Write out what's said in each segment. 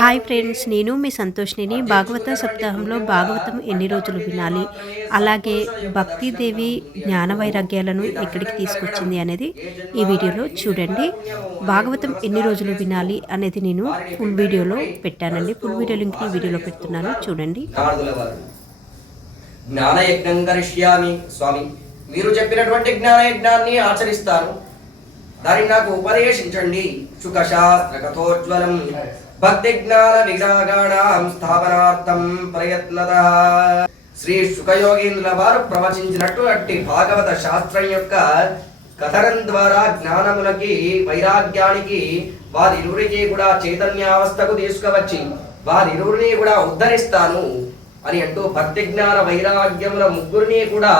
Hi friends, నేను మీ సంతోష్ని. భాగవత సప్తాహంలో భాగవతం ఎన్ని రోజులు వినాలి, అలాగే భక్తిదేవి జ్ఞాన వైరాగ్యాలను ఎక్కడికి తీసుకొచ్చింది అనేది ఈ వీడియోలో చూడండి. భాగవతం ఎన్ని రోజులు వినాలి అనేది నేను ఫుల్ వీడియోలో పెట్టానండి. ఫుల్ వీడియో లింక్ ఈ వీడియోలో పెడుతున్నాను, చూడండి. జ్ఞానయజ్ఞం కరిష్యామి స్వామి, మీరు చెప్పినటువంటి జ్ఞానయజ్ఞాన్ని ఆచరిస్తాను, దాన్ని నాకు ఉపదేశించండి. శుకశాస్త్ర కథోజ్వలం భక్తి జ్ఞాన విరాగాణం స్థాపనార్థం ప్రయత్నతః. శ్రీ శుకయోగీంద్రుల వారు ప్రవచించినట్టు అట్టి భాగవత శాస్త్రం యొక్క కథనం ద్వారా జ్ఞానములకి వైరాగ్యానికి వారిరువురికి కూడా చైతన్యావస్థకు తీసుకువచ్చి వారిరువురిని కూడా ఉద్ధరిస్తాను అని అంటూ భక్తి జ్ఞాన వైరాగ్యముల ముగ్గురిని కూడా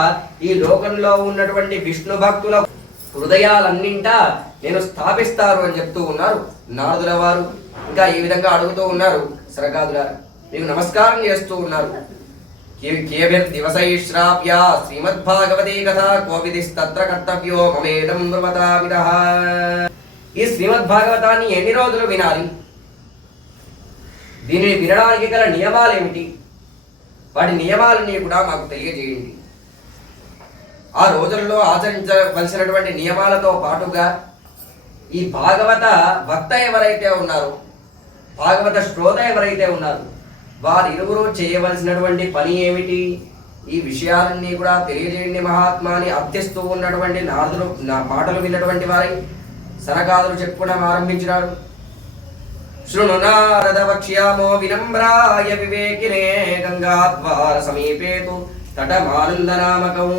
ఈ లోకంలో ఉన్నటువంటి విష్ణు భక్తుల హృదయాలన్నింటా నేను స్థాపిస్తారు అని చెప్తూ ఉన్నారు నారదుల వారు. ఇంకా ఈ విధంగా అడుగుతూ ఉన్నారు, సరకాదుల మీకు నమస్కారం చేస్తూ ఉన్నారు. దివసైశ్రావ్య శ్రీమద్భాగవతే కథ కోవిదిస్తత్ర కర్తవ్యో మమేదం బ్రవతామిదః. ఈ శ్రీమద్భాగవతాన్ని ఎన్ని రోజులు వినాలి, దీనిని వినడానికి గల నియమాలు ఏమిటి, వాటి నియమాలని కూడా మాకు తెలియజేయండి. ఆ రోజుల్లో ఆచరించవలసినటువంటి నియమాలతో పాటుగా ఈ భాగవత భక్త ఎవరైతే ఉన్నారో, భాగవత శ్రోత ఎవరైతే ఉన్నారు, వారిరువురు చేయవలసినటువంటి పని ఏమిటి, ఈ విషయాలన్నీ కూడా తెలియజేయండి మహాత్మాని అర్థిస్తూ ఉన్నటువంటి నారదులు మాటలు విన్నటువంటి వారి సనకాదులు చెప్పుకోవడం ఆరంభించినారు. శృణు నారద వక్ష్యామో వినమ్రాయ వివేకినే గంగాద్వార సమీపేతు తటమానందనామకం.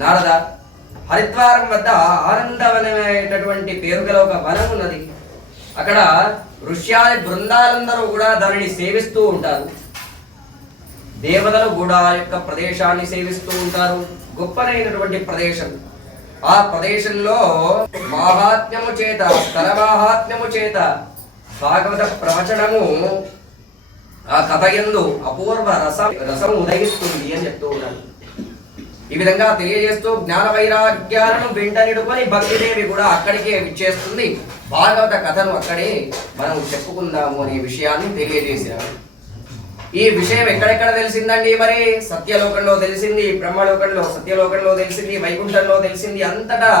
నారద, హరిద్వారం వద్ద ఆనందవనమైనటువంటి పేరు గల ఒక వనం ఉన్నది. అక్కడ ఋష్యాది బృందాలందరూ కూడా దానిని సేవిస్తూ ఉంటారు. దేవతలు కూడా ఆ యొక్క ప్రదేశాన్ని సేవిస్తూ ఉంటారు. గొప్పనైనటువంటి ప్రదేశం. ఆ ప్రదేశంలో మాహాత్మ్యము చేత, స్థల మాహాత్మ్యము చేత భాగవత ప్రవచనము ఆ కథ యందు అపూర్వ రసం ఉదయిస్తుంది అని చెప్తూ ఉన్నాను. ఈ విధంగా తెలియజేస్తూ జ్ఞాన వైరాగ్యాలను వెంటనిడుకొని భక్తిదేవి కూడా అక్కడికే విచ్చేస్తుంది. భాగవత కథను అక్కడే మనం చెప్పుకుందాము అనే విషయాన్ని తెలియజేసినారు. ఈ విషయం ఎక్కడెక్కడ తెలిసిందండి? మరి సత్యలోకంలో తెలిసింది, బ్రహ్మలోకంలో సత్యలోకంలో తెలిసింది, వైకుంఠంలో తెలిసింది. అంతటా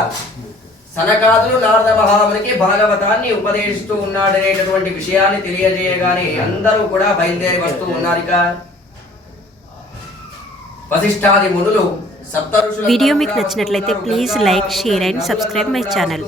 సనకాదులు నారద మహామునికి భాగవతాన్ని ఉపదేశిస్తూ ఉన్నాడనేటటువంటి విషయాన్ని తెలియజేయగానే అందరూ కూడా బయలుదేరి వస్తూ ఉన్నారు. ఇక వశిష్ఠాది మునులు వీడియో మీకు నచ్చినట్లయితే please like, share and subscribe my channel.